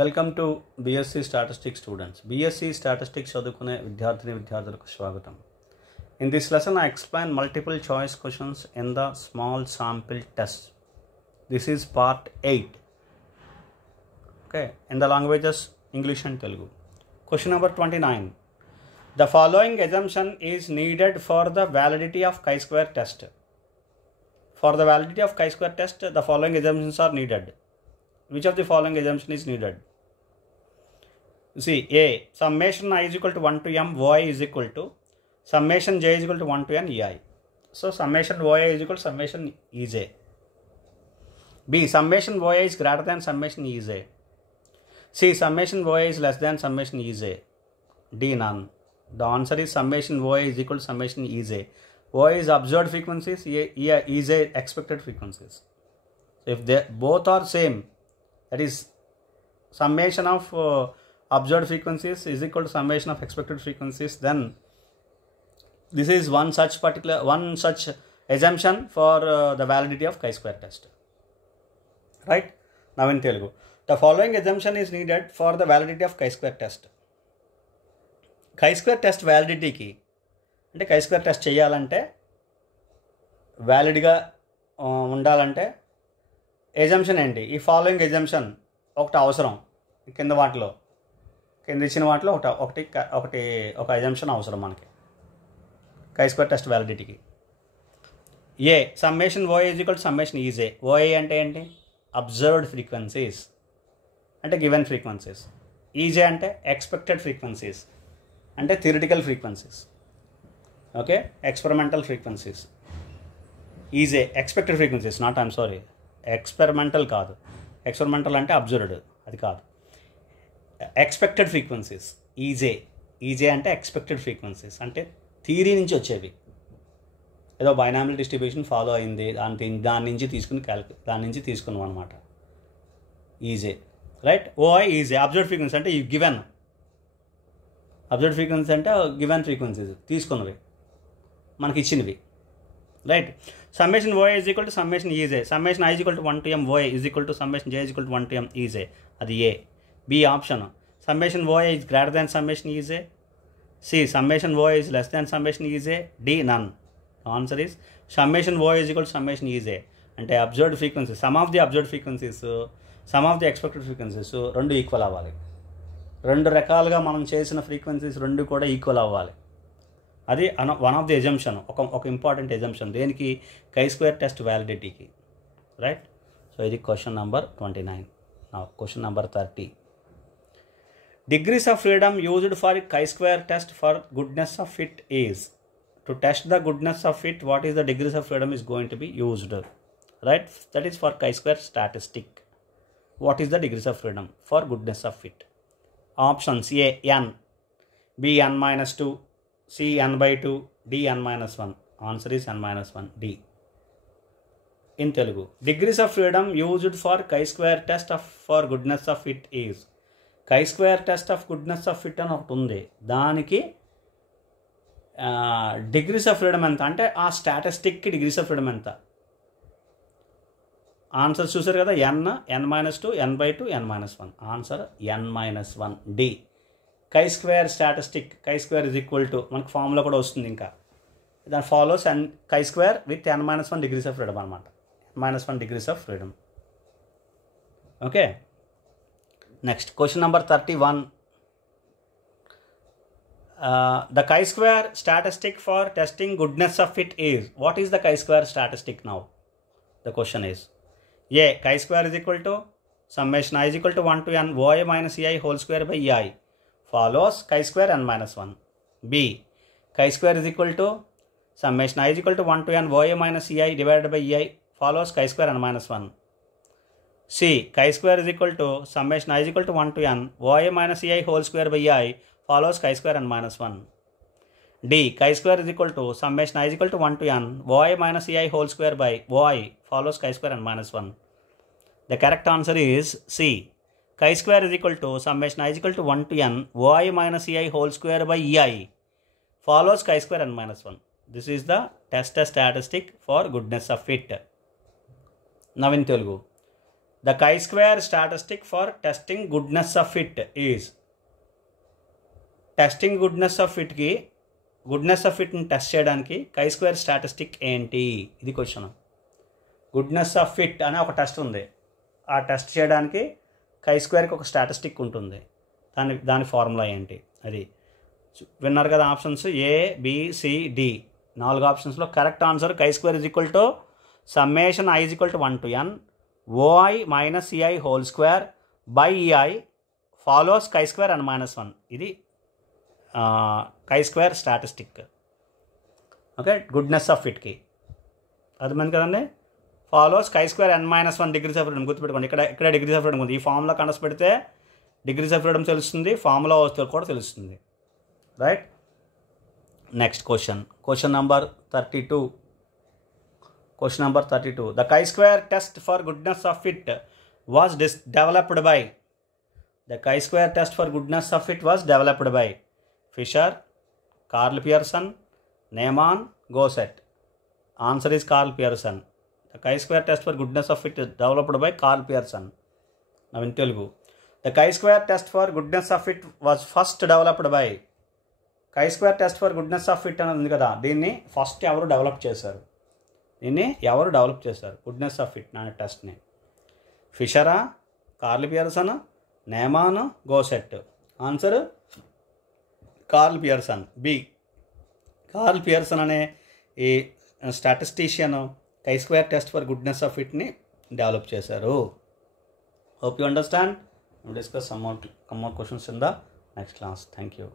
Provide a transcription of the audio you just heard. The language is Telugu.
Welcome to BSc statistics students. BSc statistics చదువుకునే విద్యార్థులకు స్వాగతం. In this lesson, I explain multiple choice questions in the small sample test. This is part 8. Okay, in the languages English and Telugu. Question number 29. The following assumption is needed for the validity of chi-square test. For the validity of chi-square test, the following assumptions are needed. Which of the following assumption is needed? See, A. Summation I is equal to 1 to m y is equal to summation j is equal to 1 to n ei. So, summation yi is equal to summation ej. B. Summation yi is greater than summation ej. C. Summation yi is less than summation ej. D. None. The answer is summation yi is equal to summation ej. Y is observed frequencies, ej expected frequencies. So, if they both are same, that is summation of observed frequencies is equal to summation of expected frequencies, then this is one such assumption for the validity of chi-square test. Right? Now in Telugu, the following assumption is needed for the validity of chi-square test. Chi-square test validity ki అంటే chi-square test చేయాలంటే వ్యాలిడ్గా ఉండాలంటే ఎజంప్షన్ ఏంటి? ఈ ఫాలోయింగ్ ఎజంప్షన్ ఒకటి అవసరం. కింద ఇచ్చిన వాటిలో ఒక ఎజంప్షన్ అవసరం మనకి chi-square టెస్ట్ వ్యాలిడిటీకి. A. Summation O A is equal to summation E J. O A అంటే ఏంటి? అబ్జర్వ్డ్ ఫ్రీక్వెన్సీస్ అంటే గివెన్ ఫ్రీక్వెన్సీస్. ఈజే అంటే ఎక్స్పెక్టెడ్ ఫ్రీక్వెన్సీస్ అంటే theoretical frequencies. Okay, experimental frequencies. E J expected frequencies, experimental కాదు. ఎక్స్పెరిమెంటల్ అంటే అబ్జర్వ్డ్, అది కాదు. ఎక్స్పెక్టెడ్ ఫ్రీక్వెన్సీస్ ఈజే అంటే ఎక్స్పెక్టెడ్ ఫ్రీక్వెన్సీస్ అంటే థియరీ నుంచి వచ్చేవి. ఏదో బైనామియల్ డిస్ట్రిబ్యూషన్ ఫాలో అయింది, దాని నుంచి తీసుకున్నాం అనమాట. E J. Right. O I E J. Observed frequency అంటే ఈ గివెన్. అబ్జర్వ్డ్ ఫ్రీక్వెన్సీ అంటే గివెన్ ఫ్రీక్వెన్సీస్ తీసుకున్నవి, మనకి ఇచ్చినవి. Right. Summation O A is equal to summation E J. Summation I is equal to 1 to m O A is equal to summation J is equal to 1 to m E J. అది A. B option. Summation O A is greater than summation E J. C. Summation O A is less than summation E J. D. None. Answer is summation O A is equal to summation E J. అంటే observed frequencies, sum of the observed frequencies, sum of the expected frequencies రెండు ఈక్వల్ అవ్వాలి. రెండు రకాలుగా మనం చేసిన ఫ్రీక్వెన్సీస్ రెండు కూడా ఈక్వల్ అవ్వాలి. అది వన్ ఆఫ్ ది ఎజంప్షన్, ఒక ఇంపార్టెంట్ ఎజంప్షన్ దేనికి? chi-square టెస్ట్ వ్యాలిడిటీకి. రైట్. సో ఇది question number 29. Question number 30. Degrees of freedom used for chi-square test for goodness of fit is. To test the goodness of fit, what is the degrees of freedom is going to be used? Right? That is for chi-square statistic. What is the degrees of freedom for goodness of fit? Options: A. n, B. n minus 2, C. n by 2, D. n minus 1. Answer is n minus 1. D. In Telugu, degrees of freedom used for chi-square test for goodness of fit is. chi-square test of goodness of fit అని ఒకటి ఉంది. దానికి డిగ్రీస్ ఆఫ్ ఫ్రీడమ్ ఎంత అంటే ఆ స్టాటిస్టిక్కి డిగ్రీస్ ఆఫ్ ఫ్రీడమ్ ఎంత? ఆన్సర్ చూసారు కదా, n minus 2, n by 2, n minus 1. Answer n minus 1. D. chi-square statistic, chi-square is equal to మనకు ఫార్ములా కూడా వస్తుంది. ఇంకా దాని follows chi-square with n minus 1 degrees of freedom అనమాట. n minus 1 degrees of freedom. Okay. Next question number 31. The chi-square statistic for testing goodness of fit is. What is the chi-square statistic now? The question is: A. chi-square is equal to summation I is equal to 1 to n OI minus EI whole square by EI follows chi-square n minus 1. B. chi-square is equal to summation I is equal to 1 to n OI minus EI divided by EI follows chi-square n minus 1. C. chi-square is equal to summation I is equal to 1 to n OI minus EI whole square by EI follows chi-square n minus 1. D. chi-square is equal to summation I is equal to 1 to n OI minus EI whole square by OI follows chi-square n minus 1. The correct answer is C. chi-square is equal to summation I is equal to 1 to n OI minus EI whole square by EI follows chi-square n minus 1. This is the test statistic for goodness of fit. Now in Telugu, the chi-square statistic for testing goodness of fit is. Testing goodness of ఫిట్కి, గుడ్నెస్ ఆఫ్ ఫిట్ని టెస్ట్ చేయడానికి chi-square స్టాటిస్టిక్ ఏంటి? ఇది క్వశ్చన్. గుడ్నెస్ ఆఫ్ ఫిట్ అనే ఒక టెస్ట్ ఉంది. ఆ టెస్ట్ చేయడానికి chi-squareకి ఒక స్టాటిస్టిక్ ఉంటుంది. దాని ఫార్ములా ఏంటి? అది విన్నారు కదా options A, B, C, D. 4 ఆప్షన్స్లో correct answer chi-square is equal to summation i is equal to 1 to n OI minus EI whole square by EI follows chi-square n minus 1. ఇది chi-square statistic. Okay, goodness of ఫిట్కి అర్థమైంది కదండి. Follows chi-square n minus 1 degrees of freedom. గుర్తుపెట్టుకోండి, ఇక్కడ డిగ్రీస్ ఆఫ్ ఫ్రీడమ్ ఉంది. ఈ ఫార్ములా కనెక్ట్ పెడితే డిగ్రీస్ ఆఫ్ ఫ్రీడమ్ తెలుస్తుంది, ఫార్ములా వస్తువులు కూడా తెలుస్తుంది. Right. Next question number 32. Question number 32. The chi-square test for goodness of fit was developed by. The chi-square test for goodness of fit was developed by Fisher, Carl Pearson, Neyman, Gosset. Answer is Carl Pearson. The chi-square test for goodness of fit is developed by Carl Pearson. Now in Telugu. The chi-square test for goodness of fit was first developed by. chi-square test for goodness of fit అని ఉంది కదా, దీన్ని ఫస్ట్ ఎవరు డెవలప్ చేశారు? గుడ్నెస్ ఆఫ్ ఫిట్ అనే టెస్ట్ని? ఫిషరా, Karl Pearson, Neyman, Gosset. Answer Karl Pearson, B. Karl Pearson అనే ఈ statistician chi-square test for goodness of ఫిట్ని డెవలప్ చేశారు. Hope you understand. Discuss some more questions in the next class. Thank you.